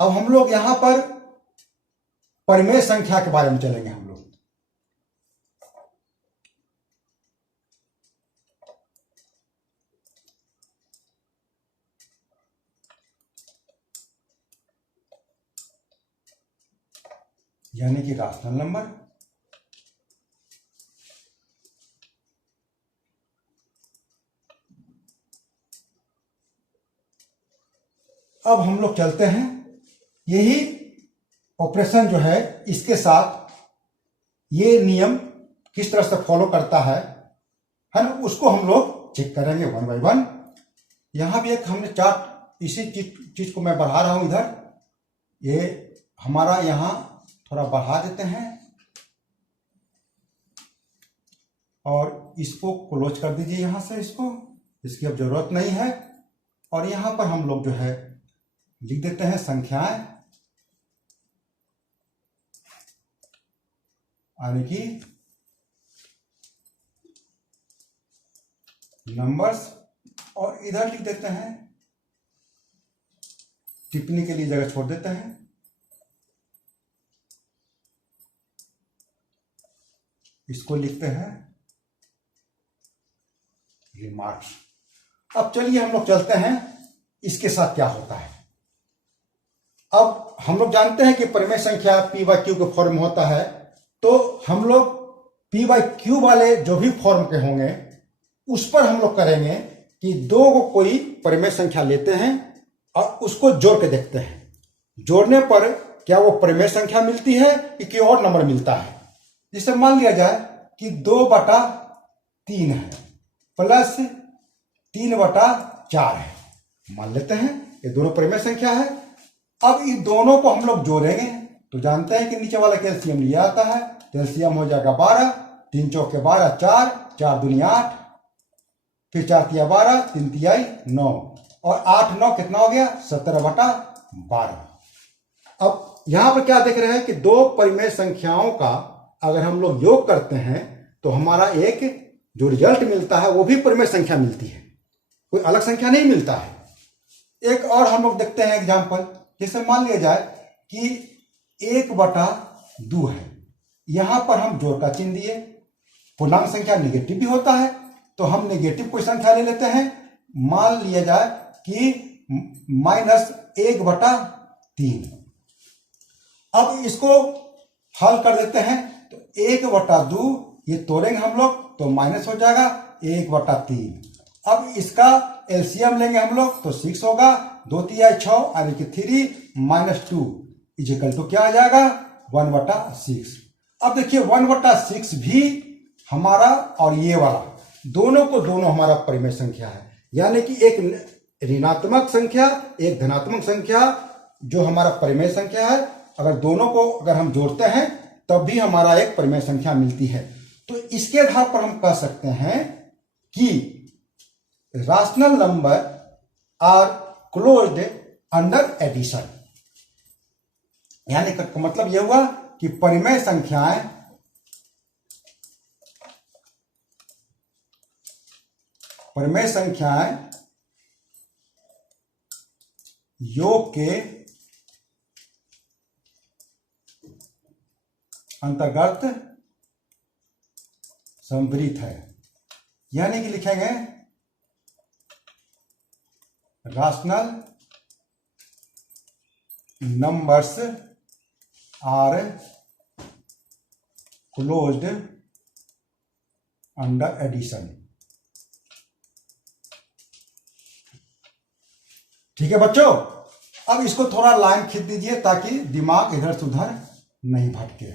अब हम लोग यहां पर परिमेय संख्या के बारे में चलेंगे हम लोग। यानी कि राशनल नंबर। अब हम लोग चलते हैं, यही ऑपरेशन जो है इसके साथ ये नियम किस तरह से फॉलो करता है ना, उसको हम लोग चेक करेंगे वन बाय वन। यहां भी एक हमने चार्ट, इसी चीज को मैं बढ़ा रहा हूं इधर, ये हमारा यहां थोड़ा बढ़ा देते हैं और इसको क्लोज कर दीजिए यहां से, इसकी अब जरूरत नहीं है। और यहां पर हम लोग जो है लिख देते हैं संख्याएं, यानी कि नंबर्स, और इधर लिख देते हैं, टिप्पणी के लिए जगह छोड़ देते हैं, इसको लिखते हैं रिमार्क्स। अब चलिए हम लोग चलते हैं इसके साथ क्या होता है। अब हम लोग जानते हैं कि परिमेय संख्या p बाई क्यू के फॉर्म में होता है, तो हम लोग p बाई क्यू वाले जो भी फॉर्म के होंगे उस पर हम लोग करेंगे कि दो को कोई परिमेय संख्या लेते हैं और उसको जोड़ के देखते हैं। जोड़ने पर क्या वो परिमेय संख्या मिलती है कि कोई और नंबर मिलता है। जिसे मान लिया जाए कि 2/3 है प्लस 3/4 है, मान लेते हैं ये दोनों परिमेय संख्या है। अब इन दोनों को हम लोग जोड़ेंगे तो जानते हैं कि नीचे वाला कैल्शियम लिया आता है, तो एलसीएम हो जाएगा 12, 3 चौके 12, 4, 4 दूनी 8, फिर 4 तिया 12, 3 तियाई 9, और 8 9 कितना हो गया 17/12। अब यहां पर क्या देख रहे हैं कि दो परिमेय संख्याओं का अगर हम लोग योग करते हैं तो हमारा एक जो रिजल्ट मिलता है वो भी परिमेय संख्या मिलती है, कोई अलग संख्या नहीं मिलता है। एक और हम लोग देखते हैं एग्जाम्पल, जैसे मान लिया जाए कि 1/2 है, यहां पर हम जोड़ का चिन्ह दिए, पूर्णांक संख्या निगेटिव भी होता है तो हम निगेटिव कोई संख्या ले लेते हैं, मान लिया जाए कि -1/3। अब इसको हल कर देते हैं तो 1/2 ये तोड़ेंगे हम लोग तो माइनस हो जाएगा 1/3। अब इसका एलसीएम लेंगे हम लोग तो 6 होगा, 2 तिया 6 यानी कि 3 - 2 इजिकल टू क्या आ जाएगा 1/6। अब देखिए 1/6 भी हमारा और ये वाला दोनों को दोनों हमारा परिमेय संख्या है, यानी कि एक ऋणात्मक संख्या एक धनात्मक संख्या जो हमारा परिमेय संख्या है, अगर दोनों को अगर हम जोड़ते हैं तब भी हमारा एक परिमेय संख्या मिलती है। तो इसके आधार पर हम कह सकते हैं कि rational number are closed under addition, यानी का मतलब यह हुआ कि परिमेय संख्याएं योग के अंतर्गत संवृत है, यानी कि लिखेंगे rational numbers are closed under addition. ठीक है बच्चों, अब इसको थोड़ा लाइन खींच दीजिए ताकि दिमाग इधर से उधर नहीं भटके।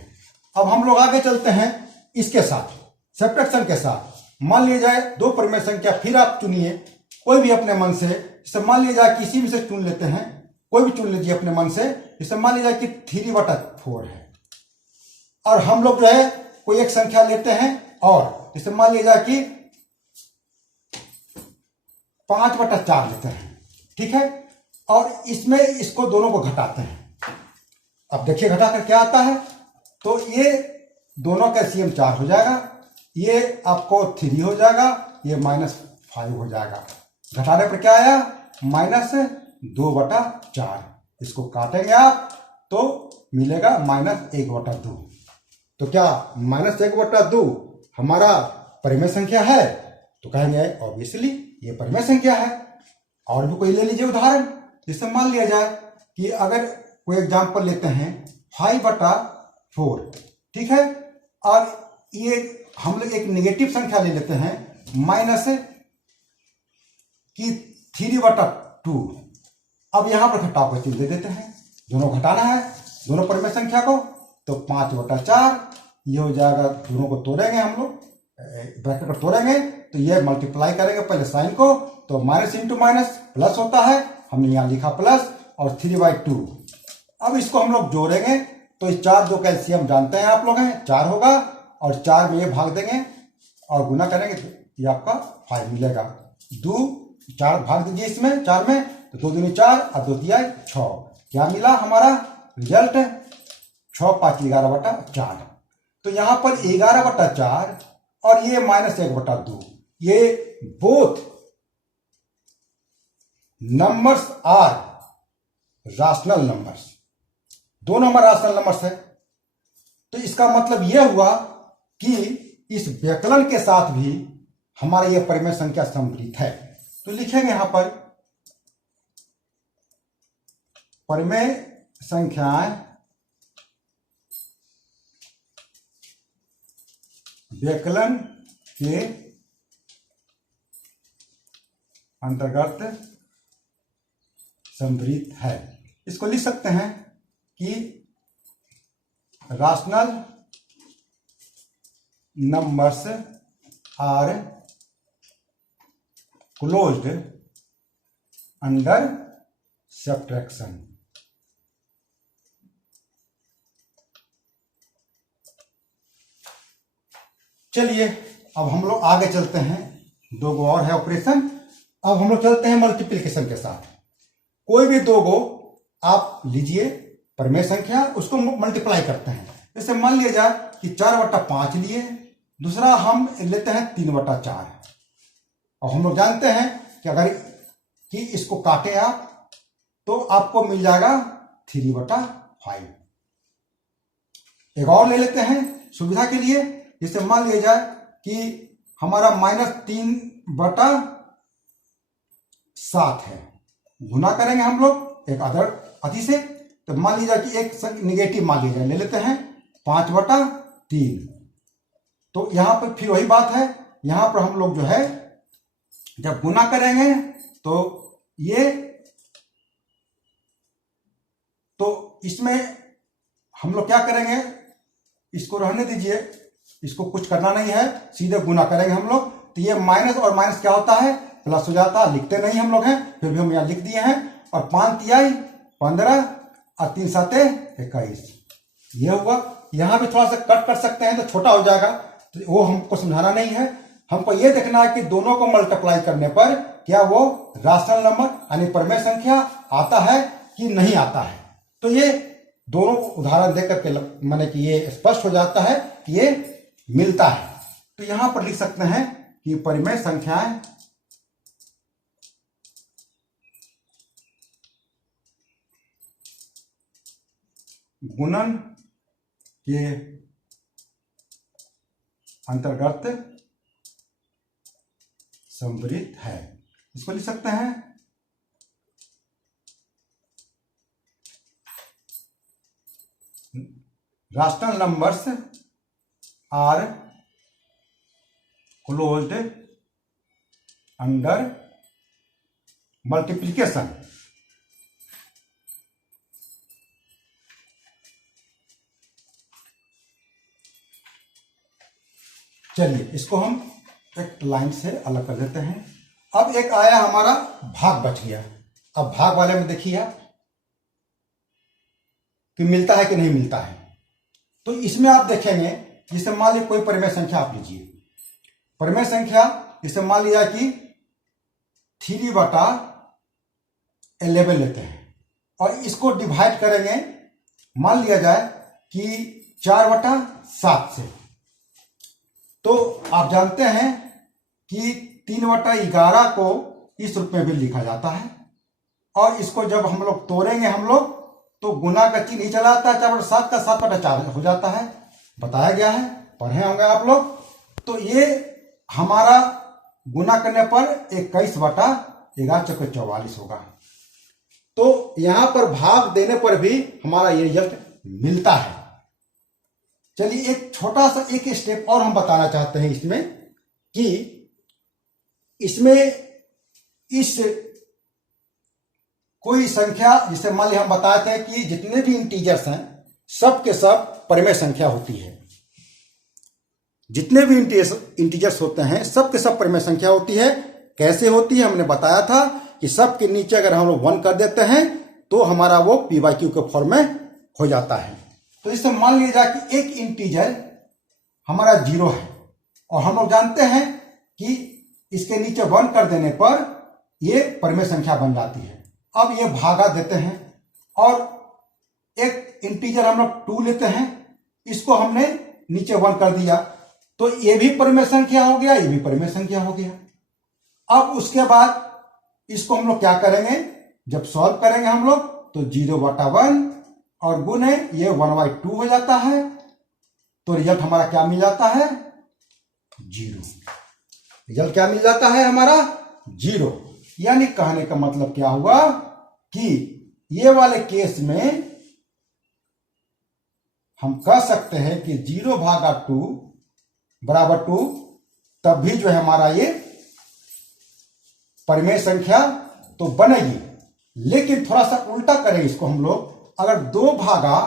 अब हम लोग आगे चलते हैं इसके साथ, सब्ट्रैक्शन के साथ। मान लिया जाए दो परिमेय संख्या, फिर आप चुनिए कोई भी अपने मन से। इसे मान लिया जाए किसी भी से चुन लेते हैं, कोई भी चुन लीजिए अपने मन से। इसे मान लिया जाए कि 3/4 है, और हम लोग जो है कोई एक संख्या लेते हैं, और इसे मान लिया जाए कि 5/4 लेते हैं, ठीक है। और इसमें इसको दोनों को घटाते हैं। अब देखिए घटाकर क्या आता है, तो ये दोनों का एलसीएम 4 हो जाएगा, ये आपको 3 हो जाएगा, ये -5 हो जाएगा। घटाने पर क्या आया -2/4। इसको काटेंगे आप तो मिलेगा -1/2। तो क्या -1/2 हमारा परिमेय संख्या है? तो कहेंगे ऑब्वियसली ये परिमेय संख्या है। और भी कोई ले लीजिए उदाहरण, जिससे मान लिया जाए कि अगर कोई एग्जाम्पल लेते हैं 5/4, ठीक है, और ये हम लोग एक नेगेटिव संख्या ले लेते हैं -3/2। अब यहां पर घटाव का चिन्ह दे देते हैं, दोनों घटाना है दोनों परिमेय संख्या को, तो 5/4 ये हो जाएगा। दोनों को तोड़ेंगे हम लोग, ब्रैकेट को तोड़ेंगे तो ये मल्टीप्लाई करेंगे पहले साइन को, तो माइनस इंटू माइनस प्लस होता है, हमने यहां लिखा प्लस, और 3/2। अब इसको हम लोग जोड़ेंगे तो इस 4 2 कैल्शियम जानते हैं आप लोग हैं, 4 होगा, और 4 में ये भाग देंगे और गुना करेंगे तो ये आपका 5 मिलेगा। 4 भाग दीजिए इसमें 4 में, तो 2 दूनी 4 और 2 तिहाई 6। क्या मिला हमारा रिजल्ट? 6 5 11/4। तो यहां पर 11/4 और ये -1/2, ये both numbers are rational numbers, दोनों हमारे राशनल नंबर्स है। तो इसका मतलब यह हुआ कि इस व्यकलन के साथ भी हमारा यह परिमेय संख्या सम्मिलित है। तो लिखेंगे यहां पर परिमेय संख्याएं व्यकलन के अंतर्गत सम्मिलित है। इसको लिख सकते हैं कि rational numbers are closed under subtraction. चलिए अब हम लोग आगे चलते हैं, 2 गो और है ऑपरेशन। अब हम लोग चलते हैं मल्टीप्लिकेशन के साथ। कोई भी 2 गो आप लीजिए परिमेय संख्या, उसको मल्टीप्लाई करते हैं। जैसे मान लिया जाए कि 4/5 लिए, दूसरा हम लेते हैं 3/4, और हम लोग जानते हैं कि अगर कि इसको काटे आप तो आपको मिल जाएगा 3/5। एक और ले लेते हैं सुविधा के लिए, जिससे मान लिया जाए कि हमारा -3/7 है, गुना करेंगे हम लोग एक अदर अति से, तो मान लीजिए कि एक निगेटिव मान लीजिए ले लेते हैं 5/3। तो यहां पर फिर वही बात है, यहां पर हम लोग जो है जब गुना करेंगे तो ये, तो इसमें हम लोग क्या करेंगे, इसको रहने दीजिए, इसको कुछ करना नहीं है, सीधे गुना करेंगे हम लोग। तो ये माइनस और माइनस क्या होता है, प्लस हो जाता है। लिखते नहीं हम लोग हैं, फिर भी हम यहां लिख दिए हैं। और 5 तिहाई 15 और 3 7 21, ये हुआ। यहां भी थोड़ा सा कट कर सकते हैं तो छोटा हो जाएगा, तो वो हमको समझाना नहीं है। हमको ये देखना है कि दोनों को मल्टीप्लाई करने पर क्या वो राशनल नंबर यानी परिमेय संख्या आता है कि नहीं आता है। तो ये दोनों उदाहरण देकर के माने कि ये स्पष्ट हो जाता है कि ये मिलता है। तो यहां पर लिख सकते हैं कि परिमेय संख्याएं गुणन के अंतर्गत सम्मिलित है। इसको लिख सकते हैं rational numbers are closed under multiplication. चलिए इसको हम एक लाइन से अलग कर देते हैं। अब एक आया हमारा भाग बच गया। अब भाग वाले में देखिए आप कि मिलता है कि नहीं मिलता है। तो इसमें आप देखेंगे, जैसे मान लीजिए कोई परिमेय संख्या आप लीजिए, परिमेय संख्या जैसे मान लिया कि 3/11 लेते हैं और इसको डिवाइड करेंगे, मान लिया जाए कि 4/7 से। तो आप जानते हैं कि 3/11 को इस रूप में भी लिखा जाता है। और इसको जब हम लोग तोड़ेंगे हम लोग तो गुना का चिन्ह ही चला आता है, 4/7 का 7/4 हो जाता है, बताया गया है, पढ़े होंगे आप लोग। तो ये हमारा गुना करने पर 21/11 होगा। तो यहां पर भाग देने पर भी हमारा ये रिजल्ट मिलता है। चलिए एक छोटा सा एक स्टेप और हम बताना चाहते हैं इसमें कि इसमें इस कोई संख्या, जिसे मान ली हम बताते हैं कि जितने भी इंटीजर्स हैं सब के सब परिमेय संख्या होती है। जितने भी इंटीजर्स होते हैं सब के सब परिमेय संख्या होती है। कैसे होती है हमने बताया था कि सब के नीचे अगर हम लोग 1 कर देते हैं तो हमारा वो p/q के फॉर्म में हो जाता है। तो इससे मान लीजिए कि एक इंटीजर हमारा 0 है और हम लोग जानते हैं कि इसके नीचे 1 कर देने पर ये परिमेय संख्या बन जाती है। अब ये भागा देते हैं और एक इंटीजर हम लोग 2 लेते हैं, इसको हमने नीचे 1 कर दिया तो ये भी परिमेय संख्या हो गया, ये भी परिमेय संख्या हो गया। अब उसके बाद इसको हम लोग क्या करेंगे, जब सॉल्व करेंगे हम लोग तो 0/1 और गुने ये 1/2 हो जाता है। तो रिजल्ट हमारा क्या मिल जाता है, 0। रिजल्ट क्या मिल जाता है हमारा, 0। यानी कहने का मतलब क्या हुआ कि ये वाले केस में हम कह सकते हैं कि 0/2 बराबर 2, तब भी जो है हमारा ये परिमेय संख्या तो बनेगी। लेकिन थोड़ा सा उल्टा करें इसको हम लोग, अगर 2 भागा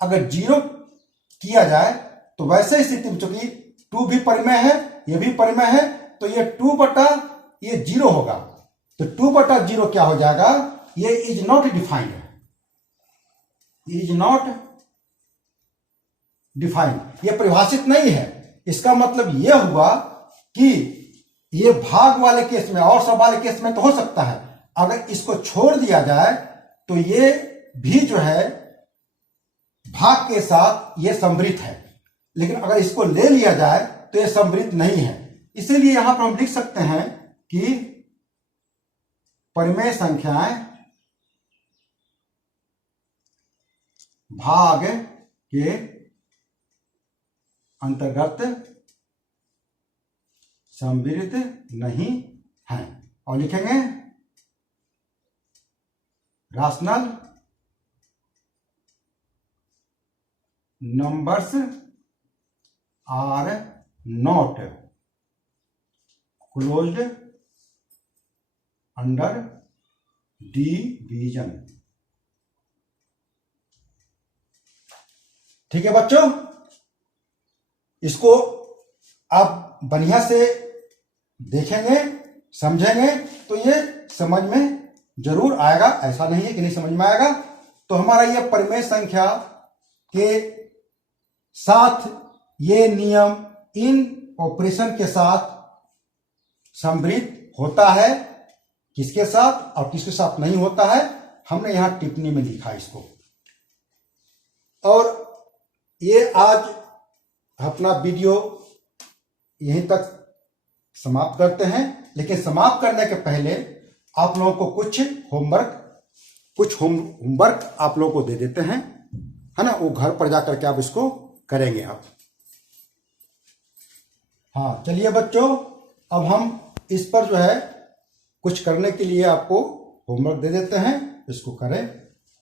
अगर 0 किया जाए तो वैसे ही स्थिति में चूंकि 2 भी परिमेय है ये भी परिमेय है तो ये 2/0 होगा। तो 2/0 क्या हो जाएगा, ये is not defined, is not defined, ये परिभाषित नहीं है। इसका मतलब यह हुआ कि ये भाग वाले केस में और सब वाले केस में तो हो सकता है, अगर इसको छोड़ दिया जाए तो ये भी जो है भाग के साथ ये समृद्ध है, लेकिन अगर इसको ले लिया जाए तो ये समृद्ध नहीं है। इसीलिए यहां पर हम लिख सकते हैं कि परिमेय संख्याएं भाग के अंतर्गत समृद्ध नहीं है। और लिखेंगे rational numbers are not closed under division. ठीक है बच्चों, इसको आप बढ़िया से देखेंगे समझेंगे तो ये समझ में जरूर आएगा, ऐसा नहीं है कि नहीं समझ में आएगा। तो हमारा ये परिमेय संख्या के साथ ये नियम इन ऑपरेशन के साथ समृद्ध होता है, किसके साथ और किसके साथ नहीं होता है हमने यहां टिप्पणी में लिखा इसको। और ये आज अपना वीडियो यहीं तक समाप्त करते हैं, लेकिन समाप्त करने के पहले आप लोगों को कुछ होमवर्क आप लोगों को दे देते हैं, है ना, वो घर पर जाकर के आप इसको करेंगे आप। हाँ चलिए बच्चों, अब हम इस पर जो है कुछ करने के लिए आपको होमवर्क दे देते हैं, इसको करें।